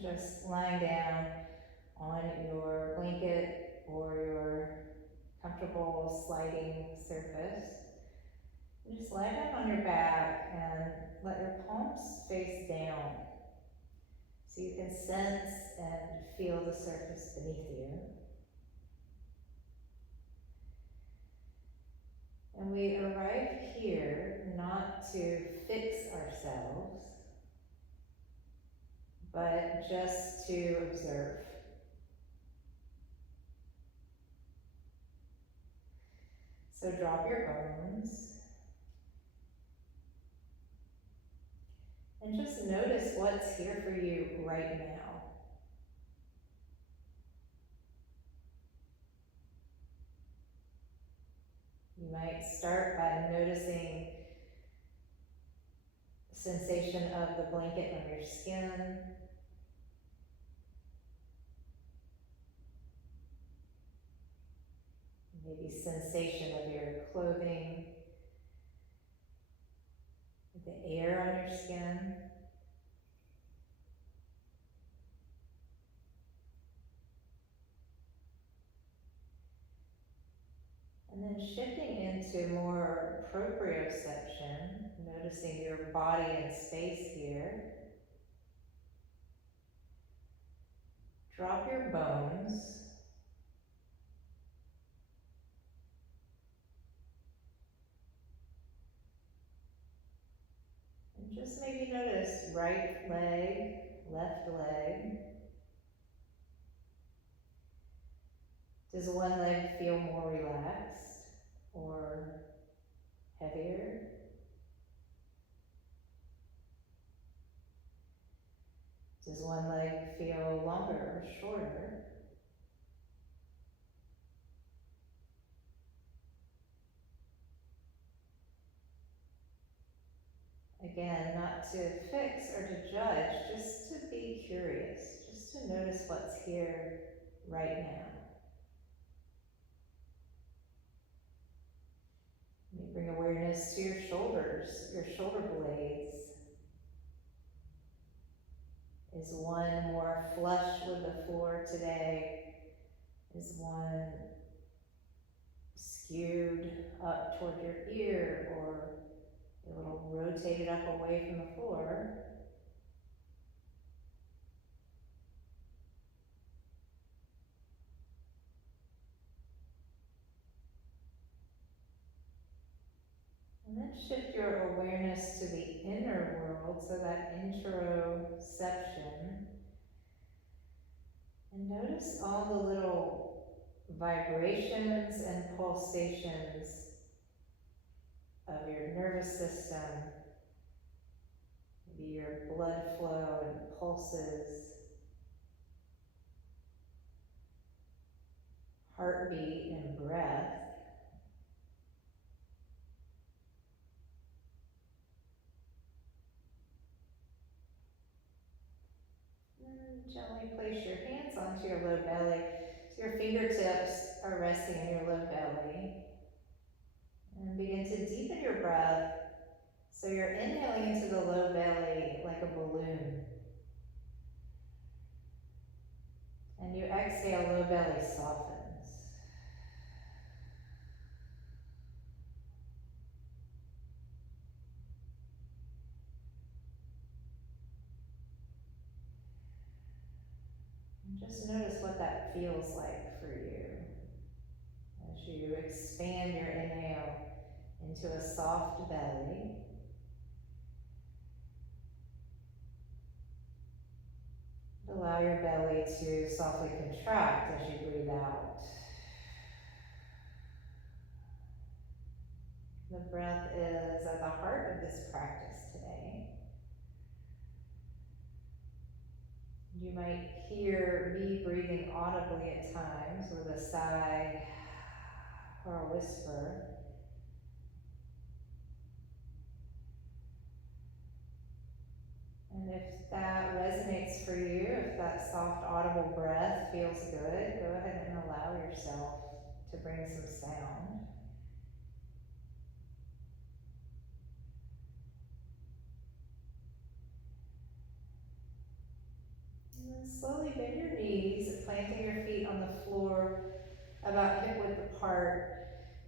just lying down on your blanket or your comfortable sliding surface. And just lie down on your back and let your palms face down so you can sense and feel the surface beneath you. And we arrive here not to fix ourselves, but just to observe. So drop your bones and just notice what's here for you right now. You might start by noticing the sensation of the blanket on your skin. Maybe sensation of your clothing, the air on your skin. And then shifting into more proprioception, noticing your body and space here. Drop your bones. And just maybe notice right leg, left leg. Does one leg feel more relaxed or heavier? Does one leg feel longer or shorter? Again, not to fix or to judge, just to be curious, just to notice what's here right now. You bring awareness to your shoulders, your shoulder blades. Is one more flush with the floor today? Is one skewed up toward your ear or a little rotated up away from the floor? And then shift your awareness to the inner world, so that interoception. And notice all the little vibrations and pulsations of your nervous system, maybe your blood flow and pulses, heartbeat and breath. And gently place your hands onto your low belly. So your fingertips are resting in your low belly. And begin to deepen your breath. So you're inhaling into the low belly like a balloon. And you exhale, low belly softens. And just notice what that feels like for you as you expand your inhale into a soft belly. Allow your belly to softly contract as you breathe out. The breath is at the heart of this practice today. You might hear me breathing audibly at times with a sigh or a whisper. And if that resonates for you, if that soft audible breath feels good, go ahead and allow yourself to bring some sound. And And slowly bend your knees, planting your feet on the floor about hip width apart.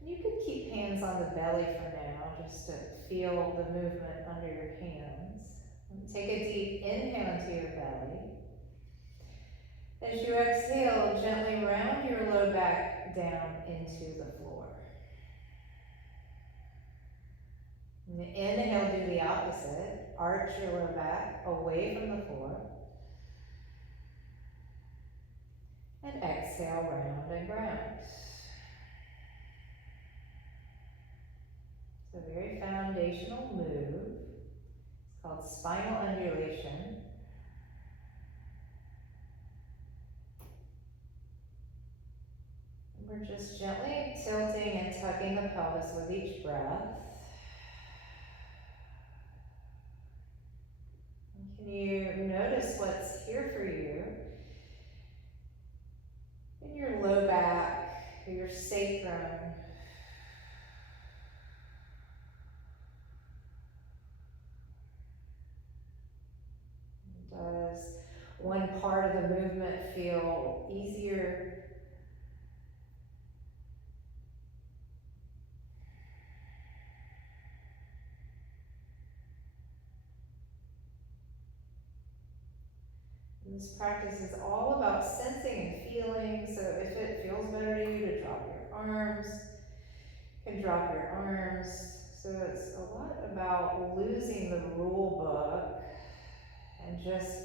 You could keep hands on the belly for now, just to feel the movement under your hands. And take a deep inhale into your belly. As you exhale, gently round your low back down into the floor. And inhale, do the opposite. Arch your low back away from the floor. And exhale, round and ground. It's a very foundational move. It's called spinal undulation. And we're just gently tilting and tucking the pelvis with each breath. And can you notice what's here for you in your low back, your sacrum? Does one part of the movement feel easier? And this practice is all about sensing and feeling, so if it feels better to you to drop your arms, you can drop your arms. So it's a lot about losing the rule book and just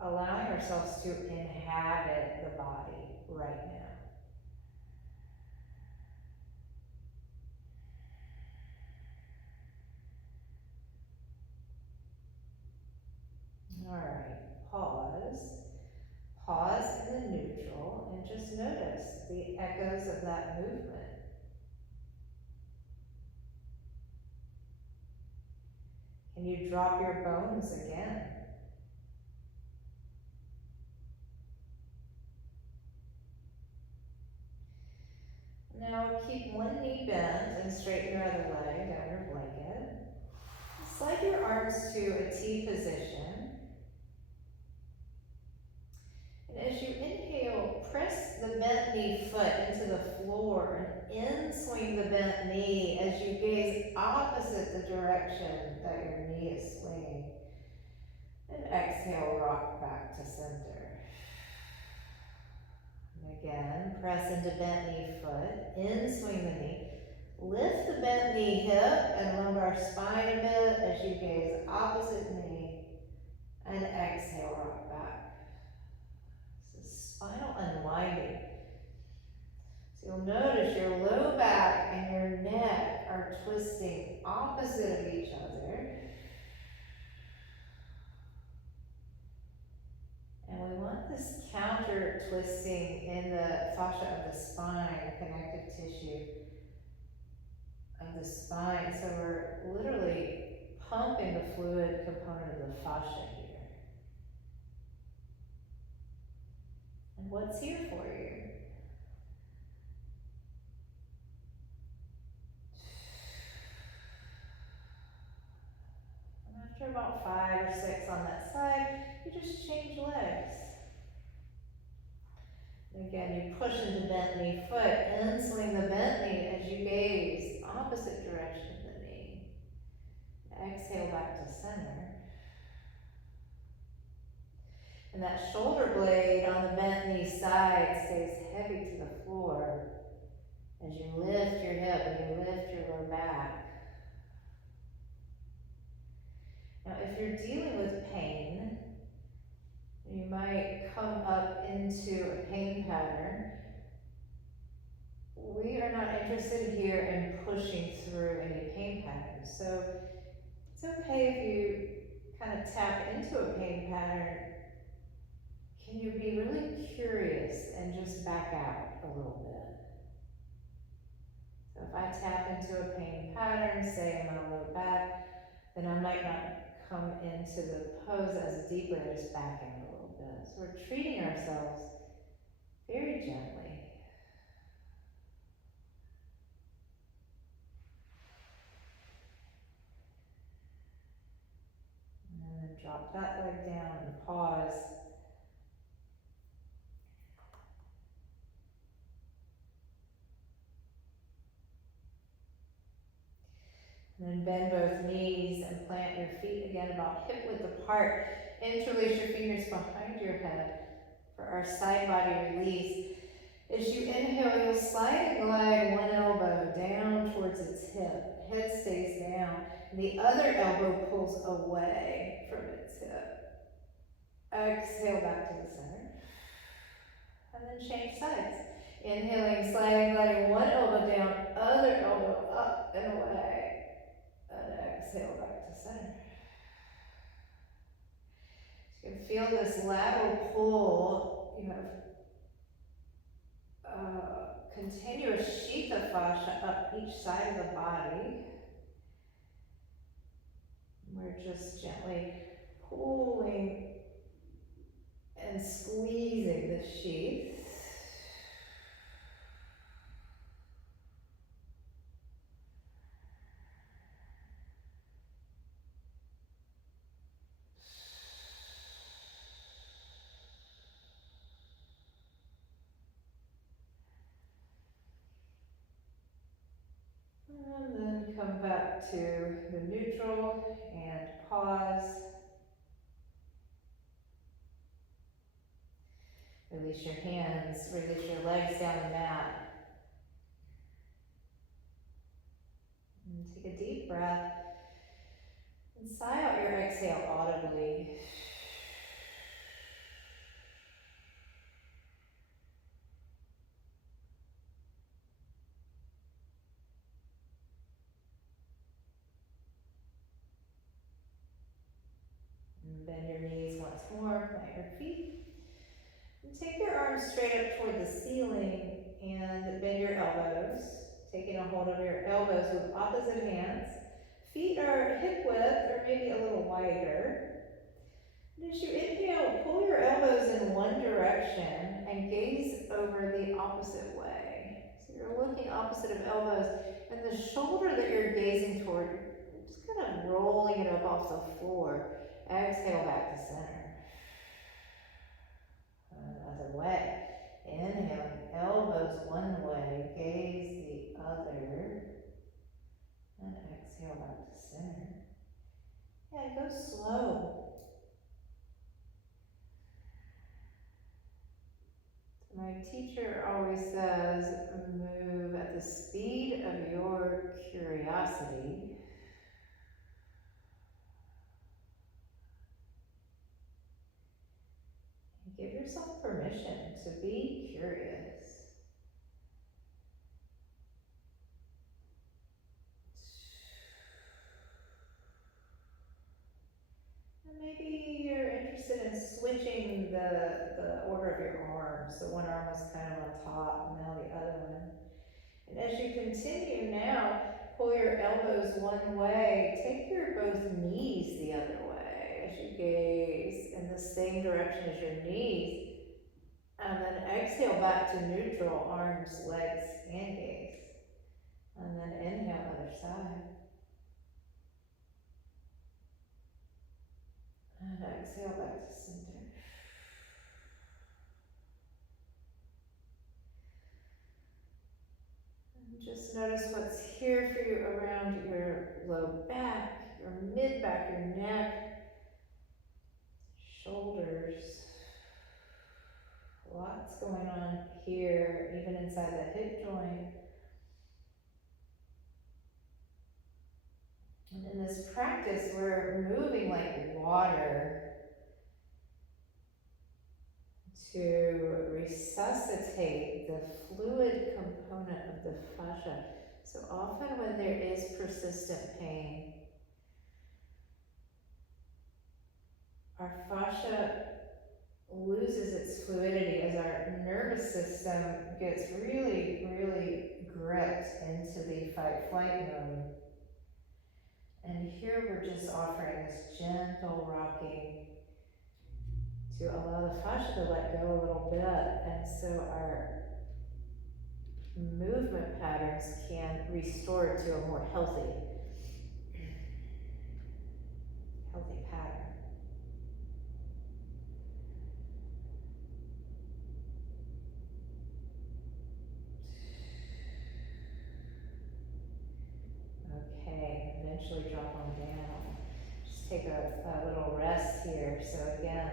allowing ourselves to inhabit the body right now. All right, pause. Pause in the neutral and just notice the echoes of that movement. Can you drop your bones again? Now keep one knee bent and straighten your other leg down your blanket. Slide your arms to a T position. And as you inhale, press the bent knee foot into the floor and in-swing the bent knee as you gaze opposite the direction that your knee is swinging. And exhale, rock back to center. And again, press into bent knee foot, in-swing the knee. Lift the bent knee hip and lumbar spine a bit as you gaze opposite knee. And exhale, rock back. This is spinal unwinding. So you'll notice your low back and your neck are twisting opposite of each other. And we want this counter twisting in the fascia of the spine, connective tissue of the spine. So we're literally pumping the fluid component of the fascia here. And what's here for you? And after about 5 or 6 on that side, you just change legs. Again, you push into bent knee foot and swing the bent knee as you gaze opposite direction of the knee. Exhale back to center. And that shoulder blade on the bent knee side stays heavy to the floor as you lift your hip and you lift your low back. Now, if you're dealing with pain, you might come up into a pain pattern. We are not interested here in pushing through any pain patterns. So it's okay if you kind of tap into a pain pattern. Can you be really curious and just back out a little bit? So if I tap into a pain pattern, say in my low back, then I might not come into the pose as deeply, I just back in a little bit. So we're treating ourselves very gently. And then drop that leg down and pause. And then bend both knees and plant your feet again about hip width apart. Interlace your fingers behind your head for our side body release. As you inhale, you'll slide and glide one elbow down towards its hip. Head stays down. And the other elbow pulls away from its hip. Exhale back to the center. And then change sides. Inhaling, sliding, gliding, one elbow down, other elbow up and away. And exhale back to center. You can feel this lateral pull. You have continuous sheath of fascia up each side of the body. We're just gently pulling and squeezing the sheath. And then come back to the neutral and pause. Release your hands, release your legs down the mat. And take a deep breath and sigh out your exhale audibly. And bend your knees once more, plant your feet. And take your arms straight up toward the ceiling and bend your elbows, taking a hold of your elbows with opposite hands. Feet are hip width or maybe a little wider. And as you inhale, pull your elbows in one direction and gaze over the opposite way. So you're looking opposite of elbows, and the shoulder that you're gazing toward, you're just kind of rolling it up off the floor. Exhale back to center. Another way. Inhaling, elbows one way, gaze the other. And exhale back to center. Yeah, go slow. My teacher always says, move at the speed of your curiosity. And give yourself permission to be curious. And maybe you're interested in switching the order of your arms. So one arm was kind of on top, and now the other one. And as you continue now, pull your elbows one way, take your both knees the other way as you gaze in the same direction as your knees. And then exhale back to neutral, arms, legs, and gaze. And then inhale, other side. And exhale back to center. And just notice what's here for you around your low back, your mid back, your neck, shoulders. Lots going on here, even inside the hip joint. And in this practice, we're moving like water to resuscitate the fluid component of the fascia. So often when there is persistent pain, our fascia loses its fluidity as our nervous system gets really, really gripped into the fight-flight mode. And here we're just offering this gentle rocking to allow the fascia to let go a little bit, and so our movement patterns can restore to a more healthy pattern. Okay, eventually drop on down. Just take a little rest here. So again,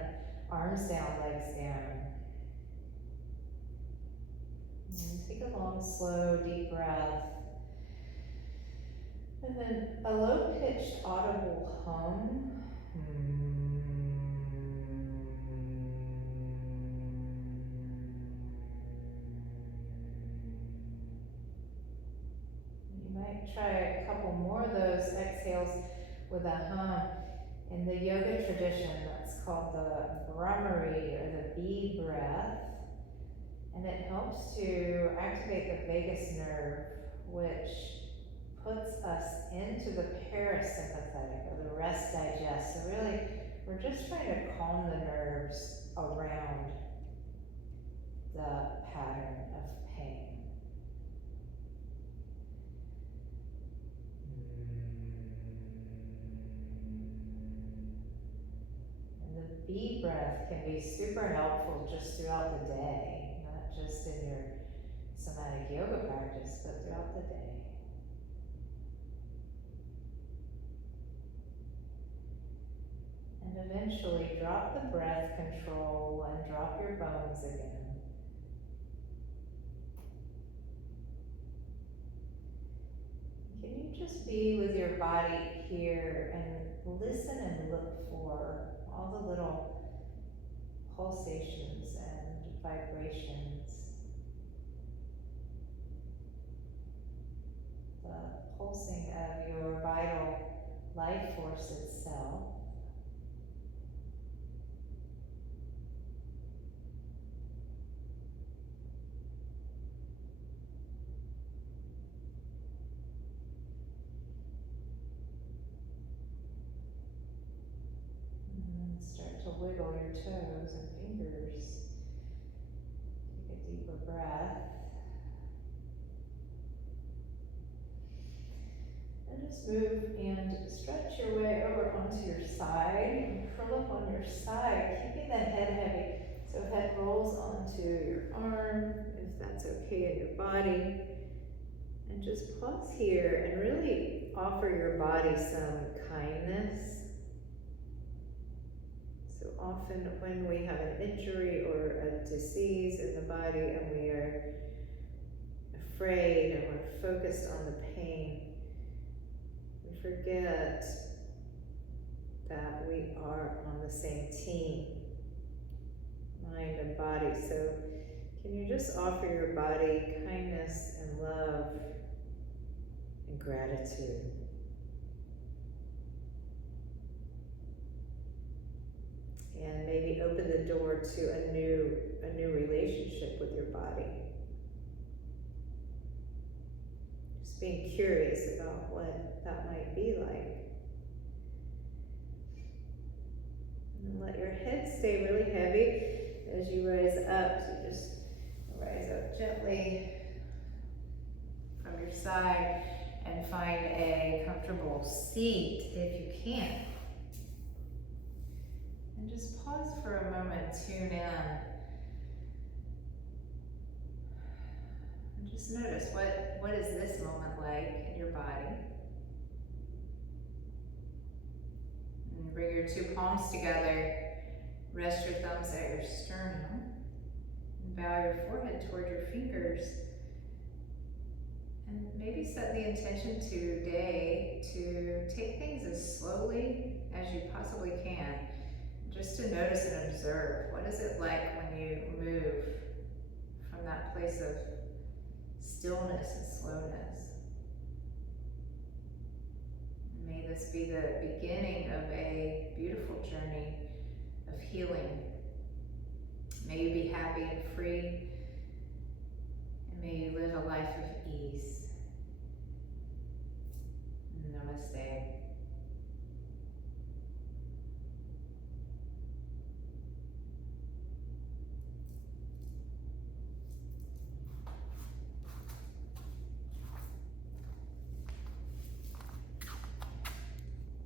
arms down, legs down. And take a long, slow, deep breath. And then a low-pitched, audible hum. You might try a couple more of those exhales with a hum. In the yoga tradition, that's called the Brahmari or the bee breath. And it helps to activate the vagus nerve, which puts us into the parasympathetic, or the rest digest. So really, we're just trying to calm the nerves around the pattern of pain. And the bee breath can be super helpful just throughout the day, not just in your somatic yoga practice, but throughout the day. And eventually drop the breath control and drop your bones again. Can you just be with your body here and listen and look for all the little pulsations and vibrations, the pulsing of your vital life force itself. Start to wiggle your toes and fingers. Take a deeper breath. And just move and stretch your way over onto your side. And curl up on your side, keeping that head heavy. So head rolls onto your arm, if that's okay in your body. And just pause here and really offer your body some kindness. So often when we have an injury or a disease in the body and we are afraid and we're focused on the pain, we forget that we are on the same team, mind and body. So can you just offer your body kindness and love and gratitude? And maybe open the door to a new relationship with your body. Just being curious about what that might be like. And let your head stay really heavy as you rise up. So just rise up gently from your side and find a comfortable seat if you can. And just pause for a moment, tune in. And just notice what is this moment like in your body. And bring your two palms together. Rest your thumbs at your sternum. And bow your forehead toward your fingers. And maybe set the intention today to take things as slowly as you possibly can. Just to notice and observe, what is it like when you move from that place of stillness and slowness? May this be the beginning of a beautiful journey of healing. May you be happy and free, and may you live a life of ease.